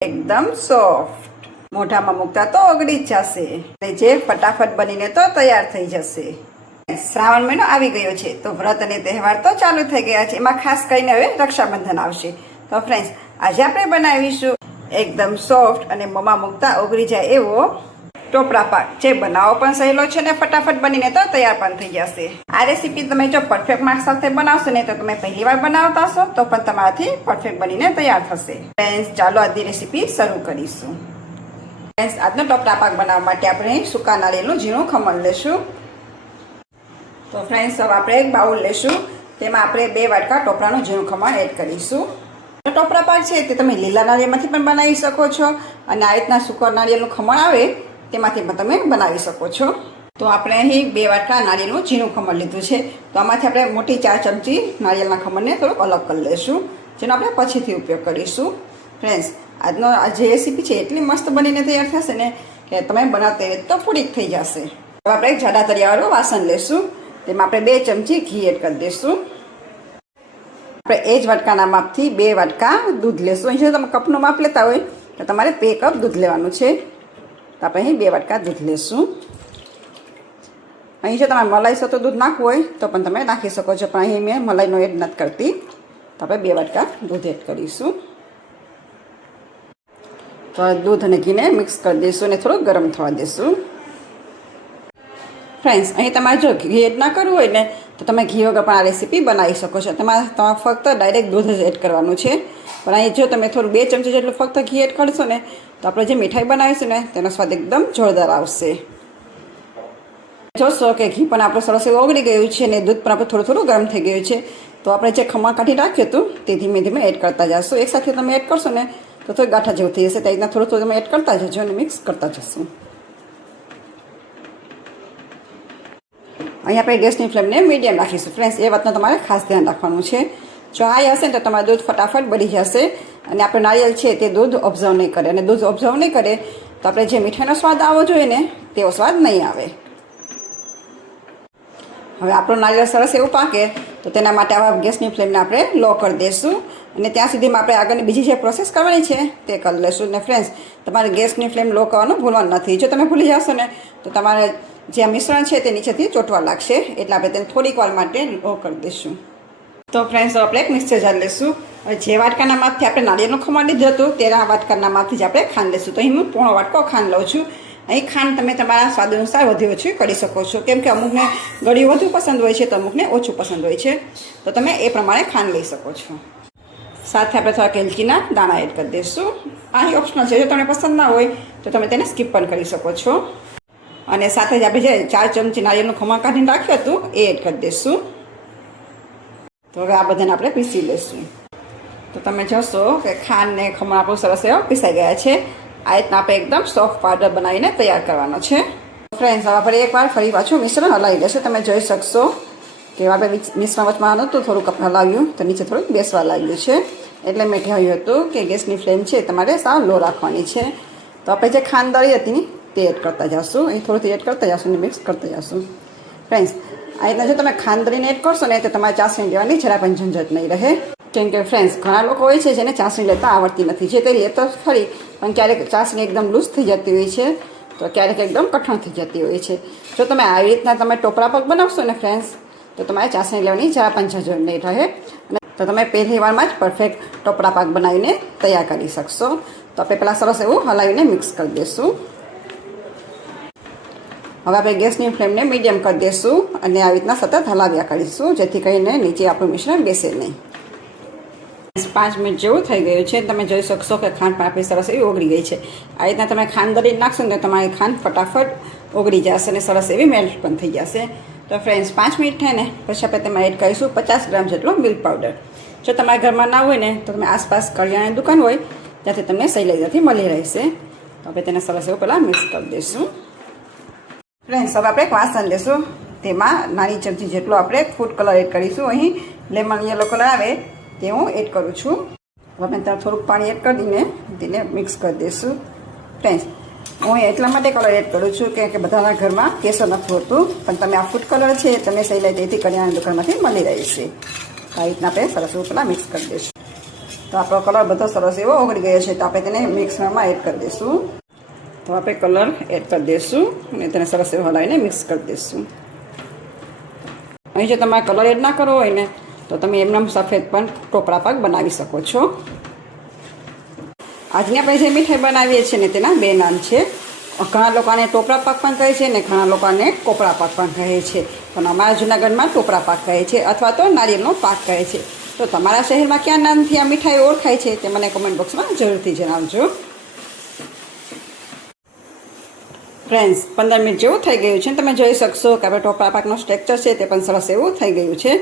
એકદમ સોફ્ટ, મોઢામાં મૂકતા તો ઓગળી જ જશે અને જે ફટાફટ બનીને તો તૈયાર થઈ જશે. શ્રાવણ મહિનો આવી ગયો છે તો વ્રત અને તહેવાર તો ચાલુ થઈ ગયા છે. એમાં ખાસ કરીને હવે રક્ષાબંધન આવશે. તો ફ્રેન્ડ્સ, આજે આપણે બનાવીશું એકદમ સોફ્ટ અને મોંમાં મૂકતા ઓગળી જાય એવો ટોપરા પાક, જે બનાવવો પણ સહેલો છે ને ફટાફટ બનીને તો તૈયાર પણ થઈ જશે. આ રેસીપી તમે જો પરફેક્ટ માર્ક સાથે બનાવશો ને તો તમે પહેલી વાર બનાવતા હશો તો પણ તમારાથી પરફેક્ટ બનીને તૈયાર થશે. ફ્રેન્ડ્સ, ચાલો આજની રેસીપી શરૂ કરીશું. ફ્રેન્ડ્સ, આજનો ટોપરા પાક બનાવવા માટે આપણે સૂકા નારિયેળનું ઝીણું ખમણ લેશું. તો ફ્રેન્ડ્સ, હવે આપણે એક બાઉલ લેશું. તેમાં આપણે 2 વાટકા ટોપરાનું ઝીણું ખમણ એડ કરીશું. ટોપરા પાક છે તે તમે લીલા નારિયેળમાંથી પણ બનાવી શકો છો અને આ રીતના સૂકા નારિયેળનું ખમણ આવે તેમાંથી પણ તમે બનાવી શકો છો. તો આપણે અહીં 2 વાટકા નારિયેળનું ઝીણું ખમણ લીધું છે. તો આમાંથી આપણે મોટી 4 ચમચી નારિયેળના ખમણને થોડુંક અલગ કરી લઈશું, જેનો આપણે પછીથી ઉપયોગ કરીશું. ફ્રેન્ડ્સ, આજનો આ જે રેસીપી છે એટલી મસ્ત બનીને તૈયાર થશે ને કે તમે બનાવતા તો પૂરી જ થઈ જશે. હવે આપણે એક જાડા તળિયાવાળું વાસણ લેશું. તેમાં આપણે 2 ચમચી ઘી એડ કરી દઈશું. આપણે એ જ વાટકાના માપથી 2 વાટકા દૂધ લેશું. અહીં જો તમે કપનું માપ લેતા હોય તો તમારે 2 કપ દૂધ લેવાનું છે. તો આપણે અહીં 2 વાટકા દૂધ લેશું. અહીં જો તમારે મલાઈ સાથે દૂધ નાખવું હોય તો પણ તમે નાખી શકો છો, પણ અહીં મેં મલાઈનો એડ નથી કરતી. તો આપણે 2 વાટકા દૂધ એડ કરીશું. તો દૂધ અને ઘીને મિક્સ કરી દઈશું અને થોડું ગરમ થવા દઈશું. ફ્રેન્ડ્સ, અહીં તમારે જો ઘી એડ ના કરવું હોય ને તો તમે ઘી વગર પણ આ રેસીપી બનાવી શકો છો. તમારે ફક્ત ડાયરેક્ટ દૂધ જ એડ કરવાનું છે. પણ અહીં જો તમે થોડું 2 ચમચી જેટલું ફક્ત ઘી એડ કરશો ને તો આપણે જે મીઠાઈ બનાવીશું ને તેનો સ્વાદ એકદમ જોરદાર આવશે. જોશો કે ઘી પણ આપણે સરસ એવું ઓગળી ગયું છે અને દૂધ પણ આપણે થોડું થોડું ગરમ થઈ ગયું છે. તો આપણે જે ખમણ કાઢી રાખ્યું હતું તે ધીમે ધીમે એડ કરતા જશું. એકસાથે તમે એડ કરશો ને તો થોડી ગાંઠા જેવું થઈ જશે. તે રીતના થોડું થોડું તમે એડ કરતા જજો અને મિક્સ કરતા જશું. અહીં આપણે ગેસની ફ્લેમને મીડિયમ રાખીશું. ફ્રેન્ડ્સ, એ વાતનું તમારે ખાસ ધ્યાન રાખવાનું છે. જો હાઈ હશે ને તો તમારું દૂધ ફટાફટ બળી જશે અને આપણે નારિયેળ છે તે દૂધ ઓબ્ઝર્વ નહીં કરે, અને દૂધ ઓબ્ઝર્વ નહીં કરે તો આપણે જે મીઠાઈનો સ્વાદ આવવો જોઈએ ને તેવો સ્વાદ નહીં આવે. હવે આપણું નારિયેળ સરસ એવું પાકે તો તેના માટે આવા ગેસની ફ્લેમને આપણે લો કરી દઈશું અને ત્યાં સુધીમાં આપણે આગળની બીજી જે પ્રોસેસ કરવાની છે તે કરી લઈશું. અને ફ્રેન્ડ્સ, તમારે ગેસની ફ્લેમ લો કરવાનું ભૂલવાનું નથી. જો તમે ભૂલી જશો ને તો તમારે જે આ મિશ્રણ છે તે નીચેથી ચોંટવા લાગશે, એટલે આપણે તેને થોડીક વાર માટે લો કરી દઈશું. તો ફ્રેન્ડ્સ, આપણે એક મિક્સર જાર લઈશું. હવે જે વાટકાના માપથી આપણે નારિયેળનું ખમણ લીધું હતું તેના વાટકાના માપથી જ આપણે ખાંડ લઈશું. તો અહીં હું પોણો વાટકો ખાંડ લઉં છું. અહીં ખાંડ તમે તમારા સ્વાદ અનુસાર વધુ ઓછું કરી શકો છો, કેમ કે અમુકને ગળ્યું વધુ પસંદ હોય છે તો અમુકને ઓછું પસંદ હોય છે. તો તમે એ પ્રમાણે ખાંડ લઈ શકો છો. સાથે આપણે થોડાક એલચીના દાણા એડ કરી દઈશું. અહીં ઓપ્શનલ છે, જો તમને પસંદ ના હોય તો તમે તેને સ્કીપ પણ કરી શકો છો. અને સાથે જ આપણે જે 4 ચમચી નારિયેળનું ખમણ કાઢીને રાખ્યું હતું એ એડ કરી દઈશું. તો હવે આ બધાને આપણે પીસી લઈશું. તો તમે જોશો કે ખાંડ ને ખમણ આપણું સરસ એવા પીસાઈ ગયા છે. આ રીતના આપણે એકદમ સોફ્ટ પાવડર બનાવીને તૈયાર કરવાનો છે. ફ્રેન્ડ્સ, હવે આપણે એકવાર ફરી પાછું મિશ્રણ હલાવી લેશું. તમે જોઈ શકશો કે આપણે મિશ્રણ વચમાં નહોતું થોડુંક આપણે હલાવ્યું તો નીચે થોડુંક બેસવા લાગ્યું છે. એટલે મેં કહ્યું હતું કે ગેસની ફ્લેમ છે તમારે સાવ લો રાખવાની છે. તો આપણે જે ખાંડ દળી હતી તે એડ કરતા જશું. અહીં થોડું એડ કરતા જશું અને મિક્સ કરતા જશું. ફ્રેન્ડ્સ, આ રીતના જો તમે ખાંડ દળીને એડ કરશો ને તો તમારે ચાસણી લેવાની જરા પણ ઝંઝટ નહીં રહે. કેમ કે ફ્રેન્ડ્સ, ઘણા લોકો હોય છે જેને ચાસણી લેતા આવડતી નથી. જે તે લેતો ખરી પણ ક્યારેક ચાસણી એકદમ લૂઝ થઈ જતી હોય છે તો ક્યારેક એકદમ કઠણ થઈ જતી હોય છે. જો તમે આવી રીતના તમે ટોપરા પાક બનાવશો ને ફ્રેન્ડ્સ તો તમારે ચાસણી લેવાની જરા પણ ઝંઝટ નહીં રહે. તો તમે પહેલી વારમાં જ પરફેક્ટ ટોપરા પાક બનાવીને તૈયાર કરી શકશો. તો આપણે પહેલાં સરસ એવું હલાવીને મિક્સ કરી દઈશું. હવે આપણે ગેસની ફ્લેમને મીડિયમ કરી દઈશું અને આવી રીતના સતત હલાવ્યા કરીશું, જેથી કરીને નીચે આપણું મિશ્રણ બેસે નહીં. 5 મિનિટ જેવું થઈ ગયું છે. તમે જોઈ શકશો કે ખાંડ પણ આપણી સરસ એવી ઓગળી ગઈ છે. આ રીતના તમે ખાંડ દળીને નાખશો ને તો તમારી ખાંડ ફટાફટ ઓગળી જશે અને સરસ એવી મેલ્ટ પણ થઈ જશે. તો ફ્રેન્ડ્સ, 5 મિનિટ થાય ને પછી આપણે તેમાં એડ કરીશું 50 ગ્રામ જેટલો મિલ્ક પાવડર. જો તમારા ઘરમાં ના હોય ને તો તમે આસપાસ કરિયાણાની દુકાન હોય ત્યાંથી તમને સહેલાઈથી મળી રહેશે. તો આપણે તેને સરસ એવું પહેલાં મિક્સ કરી દઈશું. ફ્રેન્ડ્સ, હવે આપણે એક વાસણ લેશું. તેમાં નાની ચમચી જેટલો આપણે ફૂડ કલર એડ કરીશું. અહીં લેમન યલો કલર આવે તે હું એડ કરું છું. હવે આપણે ત્યાં થોડુંક પાણી એડ કરીને તેને મિક્સ કરી દઈશું. ફ્રેન્ડ્સ, હું એટલા માટે કલર એડ કરું છું કે બધાના ઘરમાં કેસર નથી હોતું, પણ તમે આ ફૂડ કલર છે તમને સહેલાઈથી કરિયાણાની દુકાનમાંથી મળી રહેશે. આ રીતના આપણે સરસ એવું પહેલાં મિક્સ કરી દઈશું. તો આપણો કલર બધો સરસ એવો ઓગળી ગયો છે. તો આપણે તેને મિક્સરમાં એડ કરી દઈશું. તો આપણે કલર એડ કરી દઈશું અને તેને સરસ એવો હલાવીને મિક્સ કરી દઈશું. અહીં જો તમારે કલર એડ ના કરવો હોય ને તો તમે એમનેમ સફેદ પણ ટોપરા પાક બનાવી શકો છો. આજની આપણે જે મીઠાઈ બનાવીએ છીએ ને તેના બે નામ છે. ઘણા લોકોને ટોપરા પાક પણ કહે છે ને ઘણા લોકોને કોપરા પાક પણ કહે છે. પણ અમારા જૂનાગઢમાં ટોપરા પાક કહે છે અથવા તો નારિયેળનો પાક કહે છે. તો તમારા શહેરમાં ક્યાં નામથી આ મીઠાઈ ઓળખાય છે તે મને કોમેન્ટ બોક્સમાં જરૂરથી જણાવજો. ફ્રેન્ડ્સ 15 મિનિટ જેવું થઈ ગયું છે. તમે જોઈ શકશો કે આપણે ટોપરા પાકનું સ્ટ્રક્ચર છે તે પણ સરસ એવું થઈ ગયું છે.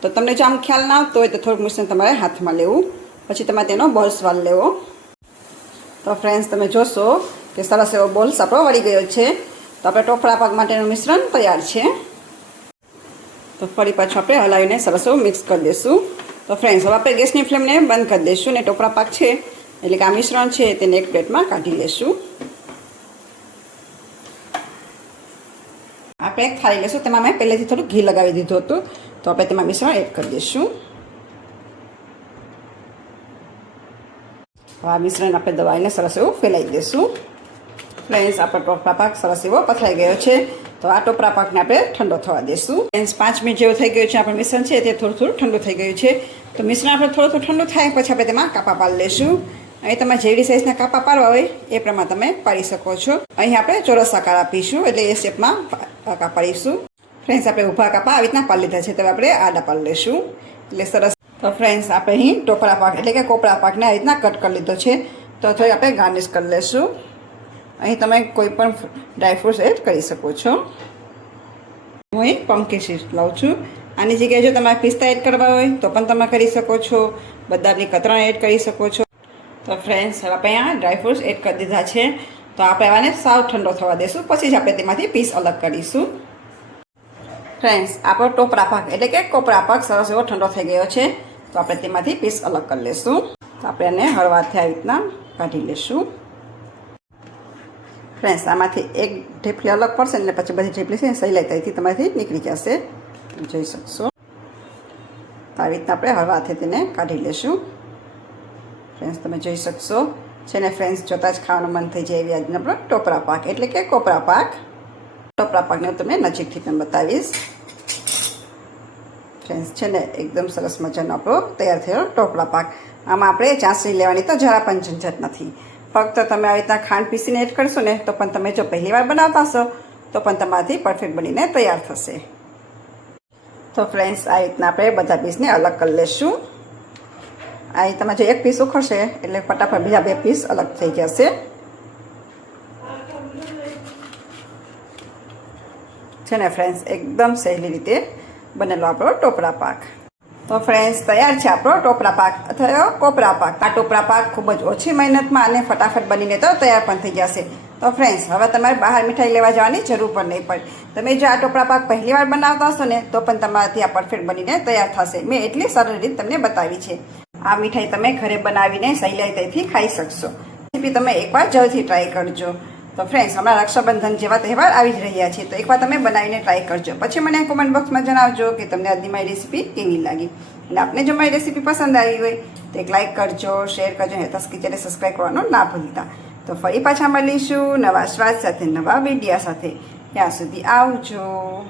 તો તમને જો આમ ખ્યાલ ના આવતો હોય તો થોડુંક મિશ્રણ તમારે હાથમાં લેવું, પછી તમારે તેનો બોલ્સ વાળ લેવો. તો ફ્રેન્ડ્સ તમે જોશો કે સરસ એવો બોલ્સ આપણો વળી ગયો છે. તો આપણે ટોપરા પાક માટેનું મિશ્રણ તૈયાર છે. તો ફરી પાછું આપણે હલાવીને સરસ એવું મિક્સ કરી દઈશું. તો ફ્રેન્ડ્સ હવે આપણે ગેસની ફ્લેમને બંધ કરી દઈશું ને ટોપરા પાક છે એટલે કે આ મિશ્રણ છે તેને એક પ્લેટમાં કાઢી લઈશું. આપણે એક થાળી લઈશું, તેમાં મેં પહેલેથી થોડું ઘી લગાવી દીધું હતું. તો આપણે તેમાં મિશ્રણ એડ કરી દઈશું. આ મિશ્રણ આપણે દબાવીને સરસ એવું ફેલાવી દઈશું. ફ્રેન્ડ્સ આપણો ટોપરા પાક સરસ એવો પથરાઈ ગયો છે. તો આ ટોપરા પાકને આપણે ઠંડો થવા દઈશું. ફ્રેન્ડ્સ 5 મિનિટ જેવું થઈ ગયું છે. આપણું મિશ્રણ છે તે થોડું ઠંડુ થઈ ગયું છે. તો મિશ્રણ આપણે થોડું ઠંડુ થાય પછી આપણે તેમાં કાપા પાડી લઈશું. અહીં તમે જેવી સાઇઝના કાપા પાડવા હોય એ પ્રમાણે તમે પાડી શકો છો. અહીં આપણે ચોરસ આકાર આપીશું એટલે એ શેપમાં કાપા પાડીશું. ફ્રેન્ડ્સ આપણે ઊભા કાપા આવી રીતના પાડી લીધા છે. તો આપણે આડા પાડી લઈશું એટલે સરસ. તો ફ્રેન્ડ્સ આપણે અહીં ટોપરા પાક એટલે કે કોપરા પાકને આ રીતના કટ કરી લીધો છે. તો થોડી આપણે ગાર્નિશ કરી લઈશું. અહીં તમે કોઈ પણ ડ્રાયફ્રૂટ્સ એડ કરી શકો છો. હું અહીં પમ્પકિન સીડ્સ લઉં છું. આની જગ્યાએ જો તમારે પિસ્તા એડ કરવા હોય તો પણ તમે કરી શકો છો. બદામની કતરણ એડ કરી શકો છો. તો ફ્રેન્ડ્સ હવે આપણે અહીંયા ડ્રાયફ્રૂટ્સ એડ કરી દીધા છે. તો આપણે આને સાવ ઠંડો થવા દઈશું, પછી જ આપણે તેમાંથી પીસ અલગ કરીશું. ફ્રેન્ડ્સ આપણો ટોપરા પાક એટલે કે કોપરા પાક સરસ એવો ઠંડો થઈ ગયો છે. તો આપણે તેમાંથી પીસ અલગ કરી લઈશું. તો આપણે એને હળવાથી આવી રીતના કાઢી લઈશું. ફ્રેન્ડ્સ આમાંથી એક ઢેફલી અલગ પડશે ને પછી બધી ઢેફલી છે સહેલાઈથી તમારાથી નીકળી જશે, જોઈ શકશો. તો આવી રીતના આપણે હળવાથી તેને કાઢી લઈશું. ફ્રેન્ડ્સ તમે જોઈ શકશો છે ને ફ્રેન્ડ્સ જોતાં જ ખાવાનું મન થઈ જાય એવી આજનો આપણો ટોપરા પાક એટલે કે કોપરા પાક. ટોપરા પાકને હું તમને નજીકથી પણ બતાવીશ. ફ્રેન્ડ્સ છે ને એકદમ સરસ મજાનો આપણો તૈયાર થયેલો ટોપરા પાક. આમાં આપણે ચાસણી લેવાની તો જરા પણ ઝંઝટ નથી. ફક્ત તમે આવી રીતના ખાંડ પીસીને એડ કરશો ને તો પણ તમે જો પહેલી વાર બનાવતા હશો તો પણ તમારાથી પરફેક્ટ બનીને તૈયાર થશે. તો ફ્રેન્ડ્સ આ રીતના આપણે બધા પીસને અલગ કરી લઈશું. અહીં તમે જો એક પીસ ઉખડશે એટલે ફટાફટ બીજા 2 પીસ અલગ થઈ જશે. છે ને ફ્રેન્ડ્સ એકદમ સહેલી રીતે બનેલો આપણો ટોપરા પાક. તો ફ્રેન્ડ્સ તૈયાર છે આપણો ટોપરા પાક અથવા કોપરા પાક. આ ટોપરા પાક ખૂબ જ ઓછી મહેનતમાં અને ફટાફટ બનીને તો તૈયાર પણ થઈ જશે. તો ફ્રેન્ડ્સ હવે તમારે બહાર મીઠાઈ લેવા જવાની જરૂર પણ નહીં પડે. તમે જો આ ટોપરા પાક પહેલી વાર બનાવતા હશો ને તો પણ તમારાથી આ પરફેક્ટ બનીને તૈયાર થશે. મેં એટલી સરળ રીત તમને બતાવી છે. આ મીઠાઈ તમે ઘરે બનાવીને સહેલાઈથી ખાઈ શકશો. રેસીપી તમે એકવાર જરૂરથી ટ્રાય કરજો. તો ફ્રેન્ડ્સ હમણાં રક્ષાબંધન જેવા તહેવાર આવી જ રહ્યા છે. તો એકવાર તમે બનાવીને ટ્રાય કરજો. પછી મને કોમેન્ટ બોક્સમાં જણાવજો કે તમને આજની મારી રેસીપી કેવી લાગી. અને આપને જો મારી રેસીપી પસંદ આવી હોય તો એક લાઇક કરજો, શેર કરજો અને હેતાસ કિચનને સબસ્ક્રાઈબ કરવાનું ના ભૂલતા. તો ફરી પાછા મળીશું નવા સ્વાદ સાથે, નવા વિડીયો સાથે. ત્યાં સુધી આવજો.